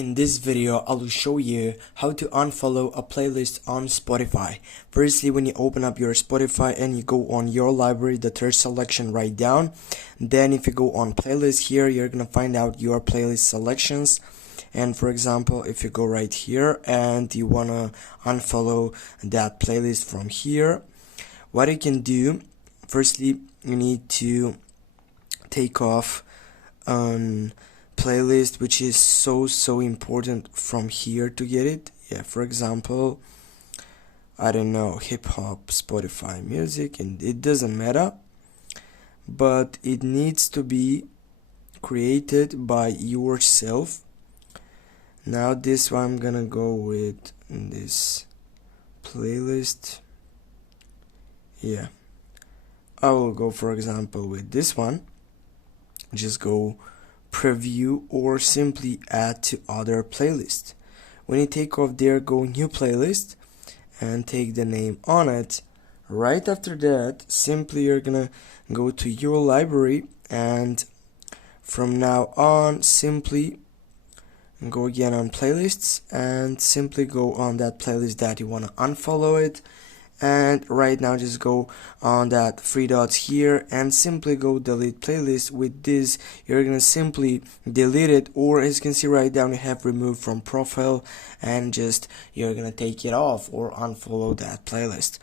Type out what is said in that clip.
In this video, I will show you how to unfollow a playlist on Spotify. Firstly, when you open up your Spotify and you go on your library, the third selection right down, then if you go on playlist here, you're gonna find out your playlist selections. And for example, if you go right here and you wanna unfollow that playlist from here, what you can do, firstly, you need to take off an playlist which is so important from here to get it. Yeah, for example, I don't know, hip hop, Spotify music, and it doesn't matter, but it needs to be created by yourself. Now this one I'm gonna go with this playlist. Yeah, I will go for example with this one. Just go preview or simply add to other playlist. When you take off there, go new playlist and take the name on it. Right after that, simply you're gonna go to your library, and from now on simply go again on playlists and simply go on that playlist that you want to unfollow it. And right now just go on that three dots here and simply go delete playlist. With this you're gonna simply delete it, or as you can see right down, you have removed from profile, and just you're gonna take it off or unfollow that playlist.